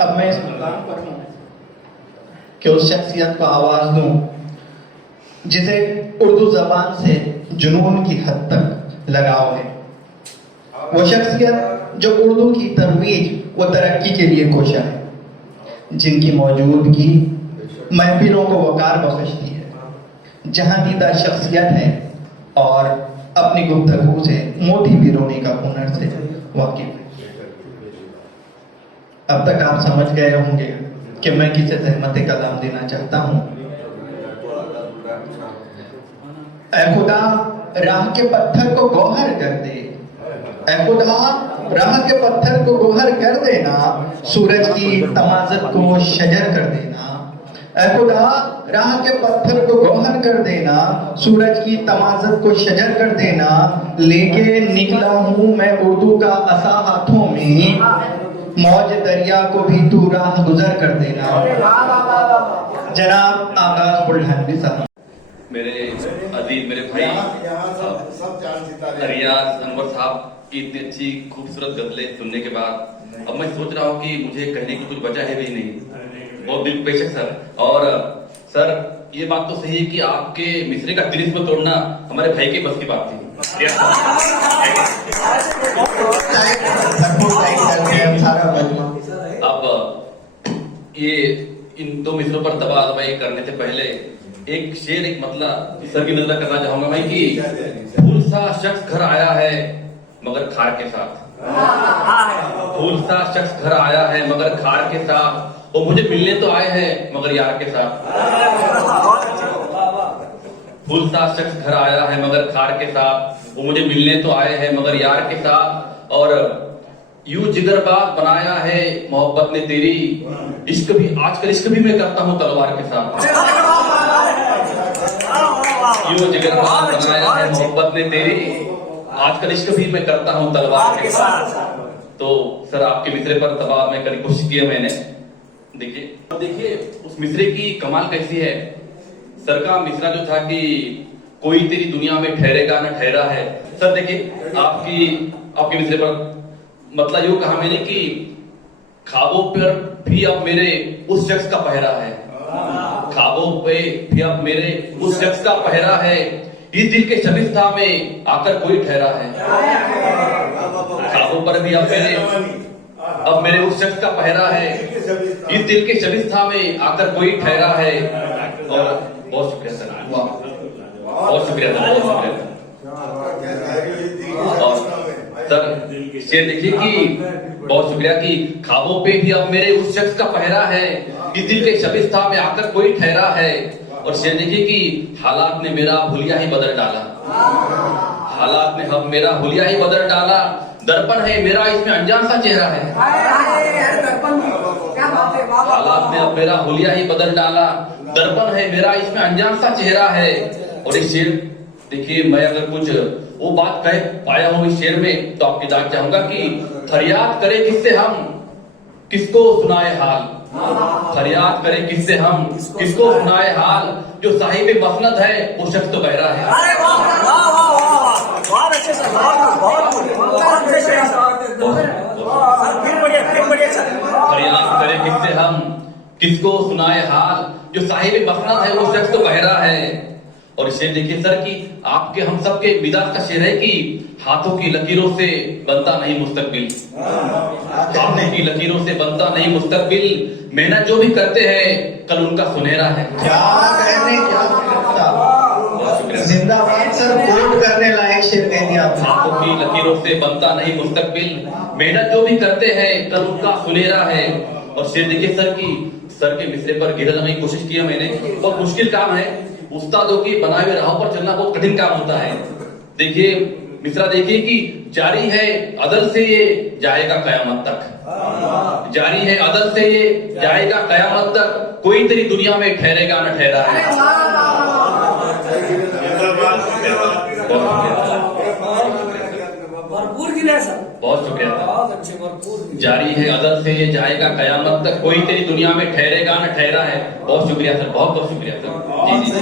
अब मैं इस मुकाम पर हूं कि उस शख्सियत को आवाज दूं जिसे उर्दू जबान से जुनून की हद तक लगाव है। वो शख्सियत जो उर्दू की तरवीज व तरक्की के लिए कोशा है, जिनकी मौजूदगी महफिलों को वकार बख्शती है, जहां दीदा शख्सियत है और अपनी गुफ्तगू से मोती पिरोने का हुनर से वाकिफ है। अब तक आप समझ गए होंगे कि मैं किसे तहमत कलाम देना चाहता हूं। ऐ खुदा राह के पत्थर को गौहर कर दे, ऐ खुदा राह के पत्थर को गौहर कर देना, सूरज की तमाज़त को शजर कर देना। ऐ खुदा राह के पत्थर को गौहर कर देना, सूरज की तमाज़त को शजर कर देना। लेके निकला हूं मैं उर्दू का असा हाथों में, मौज दरिया को भी तू राह गुजर कर देना। जनाब आगाज बुल्ढानवी साहब। मेरे अजीज मेरे भाई रियाज अनवर साहब की इतनी अच्छी खूबसूरत गजलें सुनने के बाद अब मैं सोच रहा हूँ कि मुझे कहने की कुछ वजह है भी नहीं। बहुत दिल बेशक सर। और सर ये बात तो सही है कि आपके मिसरे का तिलिस्म तोड़ना हमारे भाई के बस की बात थी। अब ये इन दो मिसरों पर दबाई करने से पहले एक शेर एक मतलब सर की नजर करना चाहूंगा भाई कि फूल सा शख्स घर आया है मगर खार के साथ। फूल सा शख्स घर आया है मगर खार के साथ, वो मुझे मिलने तो आए हैं मगर यार के साथ। फूल सा शख्स घर आया है मगर खार के साथ, वो मुझे मिलने तो आए हैं मगर यार के साथ। और यूं जिगरबाज बनाया है मोहब्बत ने तेरी, इश्क भी आजकल इश्क भी मैं करता हूँ तलवार के साथ। यूं जिगरबाज बनाया है मोहब्बत ने तेरी, आजकल इश्क भी मैं करता हूँ तलवार के साथ। तो सर आपके मिसरे पर दबाव में करने की कोशिश की है मैंने। देखिए उस मिसरे की कमाल कैसी है। सर का मिसरा जो था कि कोई तेरी दुनिया में ठहरेगा ना ठहरा है। सर देखिए आपके मिसरे पर मतलब यूं कहा मैंने कि ख्वाबों पर भी अब मेरे उस शख्स का पहरा है। ख्वाबों पे भी अब मेरे उस शख्स का पहरा है, इस दिल के शबिस्ता में आकर कोई ठहरा है। ख्वाबों पर भी अब मेरे उस शख्स का पहरा है, इस दिल के शबिस्ता में आकर कोई ठहरा है। और बहुत शुक्रिया सर, बहुत शुक्रिया सर, बहुत शुक्रिया। और सर शेर देखिए कि बहुत शुक्रिया कि ख्वाबों पे भी अब मेरे उस शख्स का पहरा है, इस दिल के शबिस्ता में आकर कोई ठहरा है। और शेर देखिए कि हालात ने मेरा हुलिया ही बदल डाला, हालात ने अब मेरा हुलिया ही बदल डाला। दर्पण है मेरा इसमें अनजान सा चेहरा है, हालात ने अब मेरा हुलिया ही बदल डाला। दर्पण है मेरा इसमें अनजान सा चेहरा है। और इस शेर देखिए मैं अगर कुछ वो बात कह पाया हूँ इस शेर में तो आपकी दाद चाहूंगा कि फरियाद करे किससे हम किसको सुनाए हाल, फरियाद करे किससे हम किसको सुनाए हाल, जो साहिब मसनद है वो शख्स तो बहरा है। फरियाद करे किससे हम किसको सुनाए हाल, जो साहिब मसनद है वो शख्स तो बहरा है। और शेर देखिए सर कि आपके हम सब के मिजाज का शेर है कि हाथों की लकीरों से बनता नहीं मुस्तकबिल, हाथों की लकीरों से बनता नहीं मुस्तकबिल, मेहनत जो भी करते हैं कल उनका सुनहरा है। क्या जिंदाबाद सर, कोट करने लायक शेर कह दिया आपने। हाथों की लकीरों से बनता नहीं मुस्तकबिल, मेहनत जो भी करते हैं कल उनका सुनहरा है। और शेर देखिए सर कि सर के मिसरे पर गिरा लगाने की कोशिश किया मैंने। बहुत मुश्किल काम है, उस्तादों की बनाए हुए राहों पर चलना बहुत कठिन काम होता है। देखिए मिसरा देखिए कि जारी है अदल से ये जाएगा कयामत तक, जारी है अदल से ये जाएगा कयामत तक, कोई तेरी दुनिया में ठहरेगा न ठहरा है। भरपूर गिरा सर, बहुत शुक्रिया। बहुत अच्छे, भरपूर जारी है अदल से ये जाएगा कयामत तक, कोई तेरी दुनिया में ठहरेगा न ठहरा है। बहुत शुक्रिया सर, बहुत बहुत शुक्रिया सर। जी जी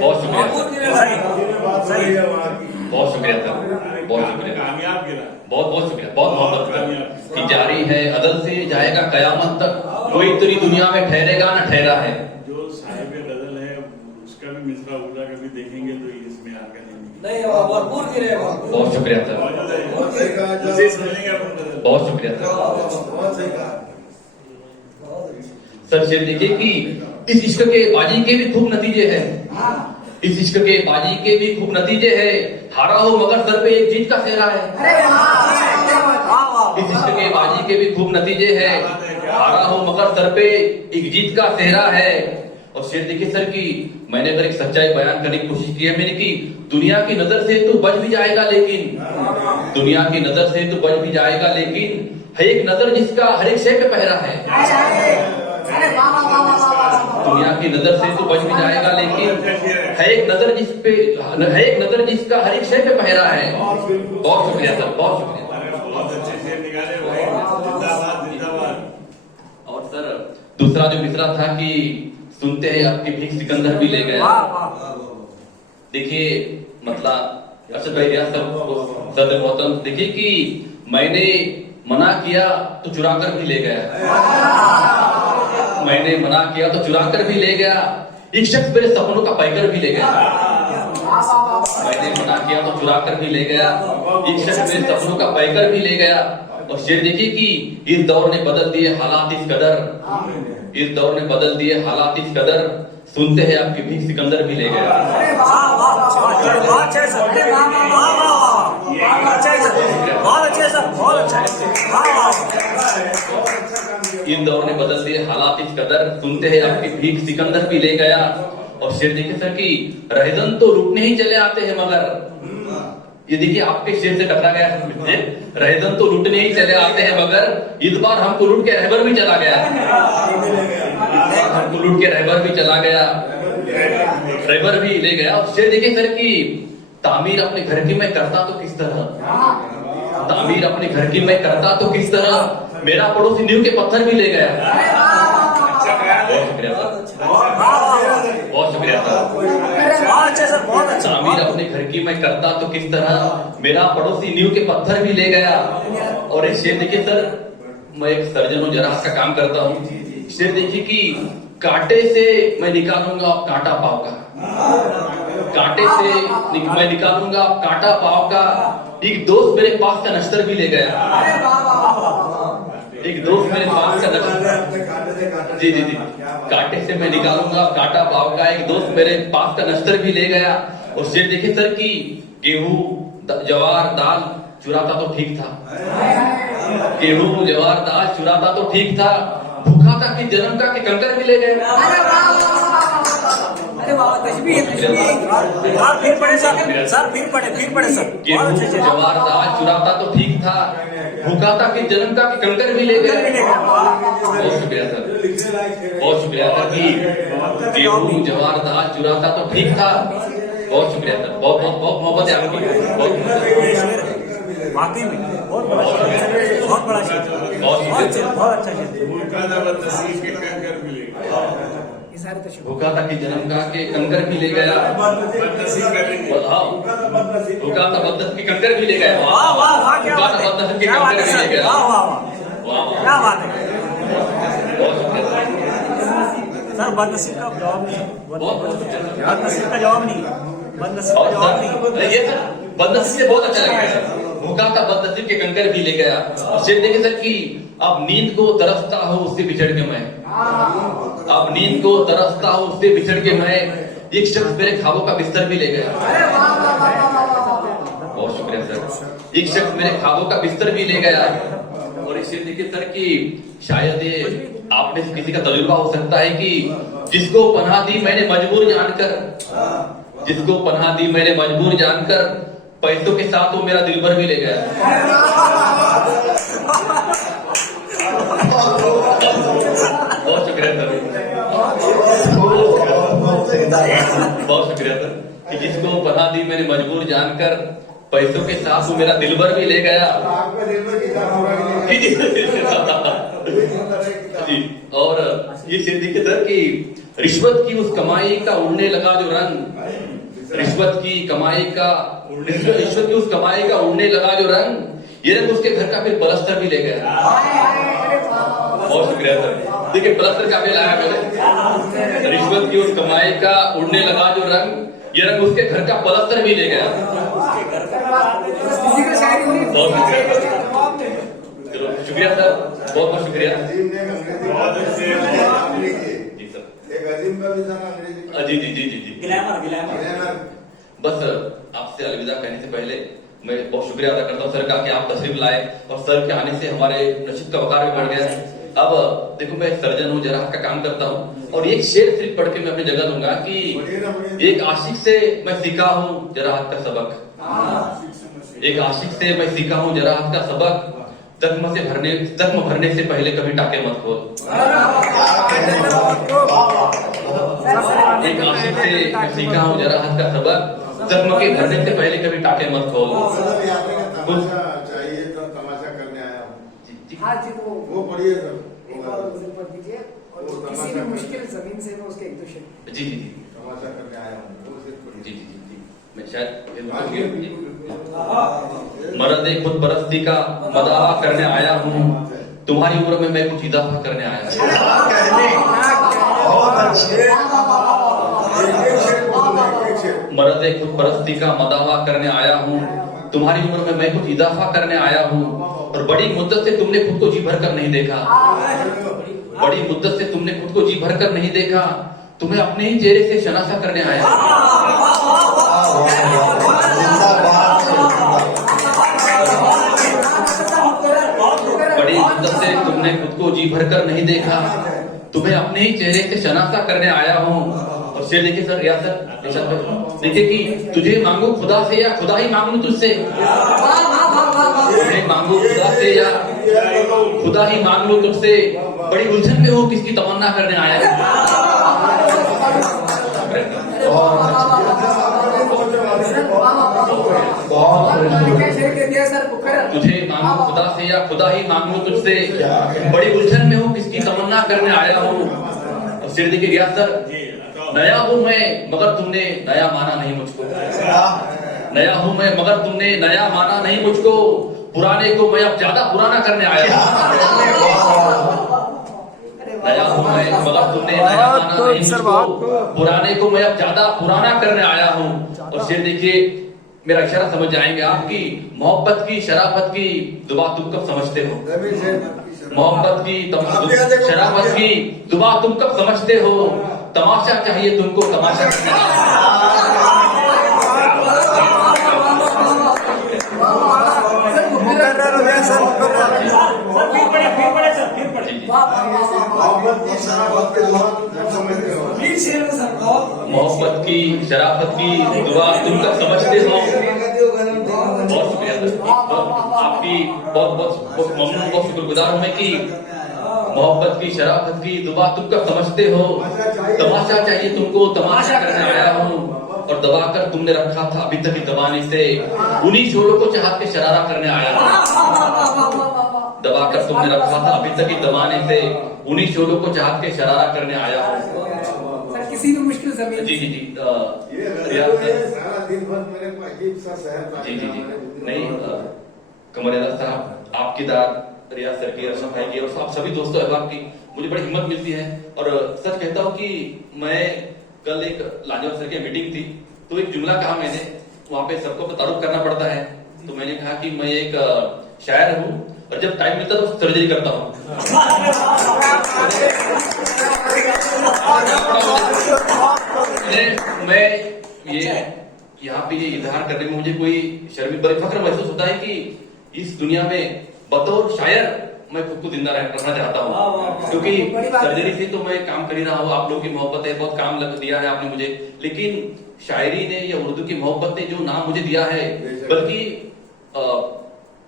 बहुत शुक्रिया बहुत शुक्रिया सर, बहुत शुक्रिया, बहुत बहुत शुक्रिया, बहुत मोहब्बत कि जारी है अदल से जाएगा कयामत तक, कोई इतनी दुनिया में ठहरेगा ना ठहरा है। जो साहिब गजल है उसका भी मिसरा उड़ा कभी देखेंगे तो इसमें आगे नहीं वो भरपूर गिरे भरपूर। बहुत शुक्रिया सर, उसे सुनेंगे अपन गजल। बहुत शुक्रिया सर। बहुत सही कहा। सर शेर देखिए कि इस इश्क के बाजी के भी खूब नतीजे हैं, इस इश्क के बाजी के भी खूब नतीजे हैं। हारा हो मगर सर पे एक जीत का सेहरा है, इस इश्क के बाजी के भी खूब नतीजे हैं। हारा हो मगर सर पे एक जीत का सेहरा है। और शेर देखिए सर कि मैंने अगर एक सच्चाई बयान करने की कोशिश की है मैंने कि दुनिया की नजर से तो बच भी जाएगा, लेकिन दुनिया की नजर से तो बच भी जाएगा, लेकिन है एक नजर जिसका हर एक शय पे पहरा है। दुनिया की नजर से तो बच भी जाएगा, लेकिन है एक नजर जिस पे है एक नजर जिसका हर एक शय पे पहरा है। बहुत शुक्रिया सर, बहुत शुक्रिया। बहुत अच्छे से निकाले भाई, जिंदाबाद जिंदाबाद। और सर दूसरा जो मिसरा था कि सुनते हैं आपकी भीख सिकंदर भी ले गया। देखिए मतलब अर्शद भाई रियाज साहब सदर मोहतरम, देखिए कि मैंने मना किया तो चुरा कर भी ले गया, मैंने मना किया तो चुरा कर भी ले गया। एक शख्स मेरे सपनों का पैकर भी ले गया, मैंने मना किया तो चुरा कर भी ले गया। एक शख्स मेरे सपनों का पैकर भी ले गया। और शेर देखिए कि इस दौर ने बदल दिए हालात इस कदर, इस दौर ने बदल दिए हालात इस कदर, सुनते हैं आपकी भीख सिकंदर भी ले गया। इस दौर ने बदल दिए हालात इस कदर, सुनते हैं आपकी भीख सिकंदर भी ले गया। और शेर देखिए सर कि रहजन तो लूटने ही चले आते हैं मगर, ये देखिए आपके शेर से टकरा गया, रहजन तो लूटने ही चले आते हैं मगर इस बार हमको लूट के रहबर भी चला गया, हमको लूट के रहबर भी चला गया, रहबर भी ले गया। और शेर देखिए सर कि तामीर अपने घर की मैं करता तो किस तरह, तामीर अपने घर की मैं करता तो किस तरह, मेरा पड़ोसी नींव के पत्थर भी ले गया। बहुत शुक्रिया सर, बहुत शुक्रिया सर। तामीर अपने घर की मैं करता तो किस तरह, मेरा पड़ोसी नींव के पत्थर भी ले गया। और एक शेर देखिए सर, मैं एक सर्जन हूँ, जराह का काम करता हूँ। शेर देखिए कि कांटे से मैं निकालूंगा आप कांटा पाव का, कांटे से मैं निकालूंगा आप कांटा पाव का। एक दोस्त मेरे पास का नश्तर भी ले गया, एक दोस्त मेरे पास का नश्तर, जी जी जी, कांटे से मैं निकालूंगा कांटा पाव का। एक दोस्त मेरे पास का नश्तर भी ले गया। और शेर देखिए सर कि गेहूं जवार दाल चुराता तो ठीक था, गेहूं जवार दाल चुराता तो ठीक था, भूखा था कि जन्म का कि कंकर भी ले गए। अरे वाह तशबीह तशबीह फिर पढ़े सर फिर पढ़े सर। गेहूं जवार दाल चुराता तो ठीक था, भूखा था कि जन्म का कि कंकर भी ले गए। बहुत शुक्रिया सर, बहुत शुक्रिया सर कि गेहूं जवार दाल चुराता तो ठीक था। बहुत शुक्रिया सर, बहुत बहुत बहुत मोहब्बत है आपकी, बहुत वाकई में बहुत बड़ा शेर, बहुत बड़ा शेर, बहुत अच्छा शेर। ये सारे तशबीह भूखा था कि जन्म का के कंकर भी ले गया, भूखा था बदनसीब के कंकर भी ले गया। वाह वाह वाह क्या भूखा बात था है, बदनसीब के क्या बात कंकर है भी ले सर, गया। वाह वाह वाह वाह क्या बात है बहुत शुक्रिया सर। बदनसीब का जवाब नहीं, बहुत शुक्रिया। बदनसीब का जवाब नहीं, बदनसीब का और जवाब सर नहीं। ये सर बदनसीब से बहुत अच्छा लगा सर, भूखा था बदनसीब के कंकर भी ले गया। और शेर देखिए सर कि अब नींद को तरसता हो उससे बिछड़ के मैं, अब नींद को तरसता हो उससे बिछड़ के मैं, एक शख्स मेरे ख्वाबों का बिस्तर भी ले गया। बहुत शुक्रिया सर, एक शख्स मेरे ख्वाबों का बिस्तर भी ले गया। और इस शेर देखिए सर कि शायद ये आपने से किसी का तजुर्बा हो सकता है कि जिसको पनाह दी मैंने मजबूर जानकर, जिसको पनाह दी मैंने मजबूर जानकर, पैसों के साथ वो मेरा दिलबर भी ले गया। बहुत शुक्रिया सर, बहुत शुक्रिया सर कि जिसको पनाह दी मैंने मजबूर जानकर, पैसों के साथ वो मेरा दिलबर भी ले गया। जी, और ये शेर देखिए सर कि रिश्वत की उस कमाई का उड़ने लगा जो रंग, रिश्वत की कमाई का रिश्वत की उस कमाई का उड़ने लगा जो रंग, ये रंग उसके घर का फिर पलस्तर भी ले गया। शुक्रिया सर। देखिए पलस्तर काफी लाया मैंने, रिश्वत की उस कमाई का उड़ने लगा जो रंग, ये रंग उसके घर का पलस्तर भी ले गया। बहुत शुक्रिया सर, चलो शुक्रिया सर, बहुत बहुत शुक्रिया जी सर। जी जी जी जी जी ग्लैमर बस आपसे अलविदा कहने से पहले मैं बहुत शुक्रिया अदा करता हूँ सर का कि आप तशरीफ लाए और सर के आने से हमारे नसीब का वकार भी बढ़ गया है। अब देखो मैं एक सर्जन हूँ, जराहत का काम करता हूँ और एक शेर सिर्फ पढ़ के मैं अपनी जगह दूंगा कि एक आशिक से मैं सीखा हूँ जराहत का सबक, एक आशिक से मैं सीखा हूँ जराहत का सबक, जख्म भरने से पहले कभी टाके मत खोल। एक आशिक से मैं सीखा हूँ जराहत का सबक, जख्म के भरने से पहले कभी टाके मत खोल। चाहिए तो तमाशा करने आया हूँ। हाँ जी वो पढ़िए सर, एक और उसे पढ़ दीजिए और वो किसी भी तमाशा मुश्किल जमीन से मैं उसके एक दो शेर। जी जी जी तमाशा करने आया हूँ, वो सिर्फ जी पढ़िए। जी जी मैं शायद मर्द खुद परस्ती का मदावा करने आया हूँ, तुम्हारी उम्र में मैं कुछ इजाफा करने आया हूँ। बहुत अच्छे। मर्द खुद परस्ती का मदावा करने आया हूँ, तुम्हारी उम्र में मैं कुछ इजाफा करने आया हूँ, और बड़ी मुद्दत से तुमने खुद को जी भर कर नहीं देखा, बड़ी मुद्दत से तुमने खुद को जी भर कर नहीं देखा, तुम्हें अपने ही चेहरे से शनासा करने आया बड़ी मुद्दत से तुमने खुद को जी भर कर नहीं देखा, तुम्हें अपने ही चेहरे से शनासा करने आया हूँ। और शेर देखिए सर, रियासत देखिए कि तुझे मांगू खुदा से या खुदा ही मांगू तुझसे, तुझे मांगू खुदा से या खुदा ही मांग लो तुझसे, बड़ी उलझन में हो किसकी तमन्ना करने आया तुझे मांगू खुदा से या खुदा ही मांग लो तुझसे, बड़ी उलझन में हो किसकी तमन्ना करने आया हूँ। और शेर देखिए रियासत, नया हूँ मैं मगर तुमने नया माना नहीं मुझको, नया हूँ मैं मगर तुमने नया माना नहीं मुझको, पुराने को मैं अब ज्यादा पुराना करने आया हूँ। नया हूँ मैं मगर तुमने नया माना नहीं मुझको, पुराने को मैं अब ज्यादा पुराना करने आया हूँ। और शेर देखिए, मेरा इशारा समझ जाएंगे आपकी, मोहब्बत की शराफत की दुआ तुम कब समझते हो, मोहब्बत की शराफत की दुआ तुम कब समझते हो, तमाशा चाहिए तुमको तमाशा मोहब्बत की शराफत की दुआ तुम कब समझते हो। बहुत शुक्रिया सर, आपकी बहुत बहुत बहुत ममनून, बहुत शुक्रगुजार हूँ मैं कि मोहब्बत की शराफत की दुआ तुम कब समझते हो, तमाशा चाहिए तुमको तमाशा करने आया हूँ, और दबा कर तुमने रखा था अभी तक की दबाने से, उन्हीं शोरों को चाहत के शरारा करने आया हूँ। दबा कर तुमने रखा था अभी तक की दबाने से, उन्हीं शोरों को चाहत के शरारा करने आया हूँ। किसी भी मुश्किल जमीन। जी जी जी सारा दिन भर मेरे को अजीब सा शहर। जी जी जी नहीं कमर साहब, आपकी दाद, रियाज सर की, रशम भाई की, और आप सभी दोस्तों अहबाब की मुझे बड़ी हिम्मत मिलती है। और सच कहता हूँ कि मैं कल एक लाजवाब सर की मीटिंग थी, तो एक जुमला कहा मैंने, वहां पे सबको तारुफ करना पड़ता है, तो मैंने कहा कि मैं एक शायर हूँ और जब टाइम मिलता है तो सर्जरी करता हूँ। मैं ये यहाँ पे ये इजहार करने में मुझे कोई शर्म बड़ी फख्र महसूस होता है कि इस दुनिया में बतौर शायर मैं खुद को जिंदा रखना चाहता हूँ, क्योंकि सर्जरी से तो मैं काम कर ही रहा हूँ, आप लोगों की मोहब्बत है, बहुत काम लग दिया है आपने मुझे, लेकिन शायरी ने या उर्दू की मोहब्बत ने जो नाम मुझे दिया है, बल्कि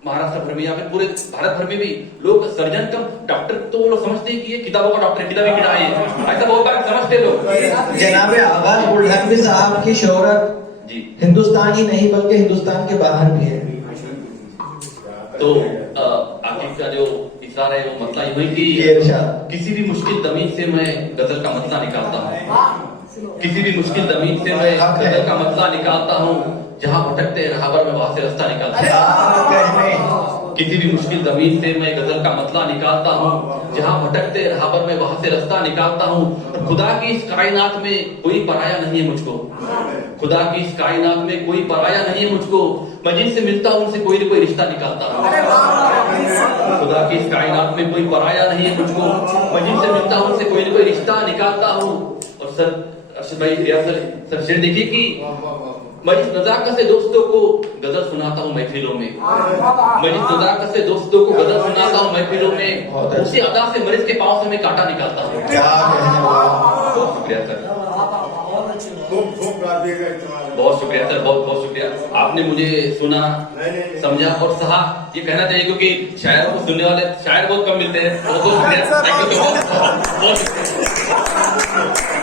महाराष्ट्र भर में या फिर पूरे भारत भर में भी लोग सर्जन कम डॉक्टर, तो वो लोग समझते हैं कि ये किताबों का डॉक्टर है, किताबी किड़ा है, ऐसा बहुत बार समझते लोग। जनाब आगाज बुल्हनवी साहब की शोहरत जी हिंदुस्तान ही नहीं बल्कि हिंदुस्तान के बाहर भी है। तो आखिर का जो इशारा है वो मतलब ये कि किसी भी मुश्किल जमीन से मैं गजल का मसला निकालता हूँ, किसी भी मुश्किल जमीन से मैं गजल का मसला निकालता हूँ, जहाँ भटकते रहाबर में वहां से रास्ता निकालता हूँ। किसी भी मुश्किल जमीन से मैं गजल का मतला निकालता हूँ, जहाँ भटकते राहबर मैं वहां से रास्ता निकालता हूँ। और खुदा की इस कायनात में कोई पराया नहीं है मुझको, खुदा की इस कायनात में कोई पराया नहीं है मुझको। मैं जिनसे मिलता हूँ उनसे कोई ना कोई रिश्ता निकालता हूँ। खुदा की इस कायनात में कोई पराया नहीं है मुझको, मैं जिनसे मिलता हूँ उनसे कोई ना कोई रिश्ता निकालता हूँ। और सर अर्शद भाई सर शेर देखिए कि मैं जिस नजाकत से दोस्तों को गजल सुनाता हूँ महफिलों में, मैं जिस नजाकत से दोस्तों को गजल सुनाता हूँ महफिलों में, उसी अदा से मरीज के पांव से मैं कांटा निकालता हूँ। क्या कहने वाला। बहुत शुक्रिया सर, खूब गा दिएगा इस्तेमाल। बहुत शुक्रिया सर, बहुत बहुत शुक्रिया। आपने मुझे सुना, समझा और सहा, ये कहना चाहिए, क्योंकि शायर को सुनने वाले शायर बहुत कम मिलते हैं। बहुत बहुत शुक्रिया, थैंक यू, बहुत शुक्रिया।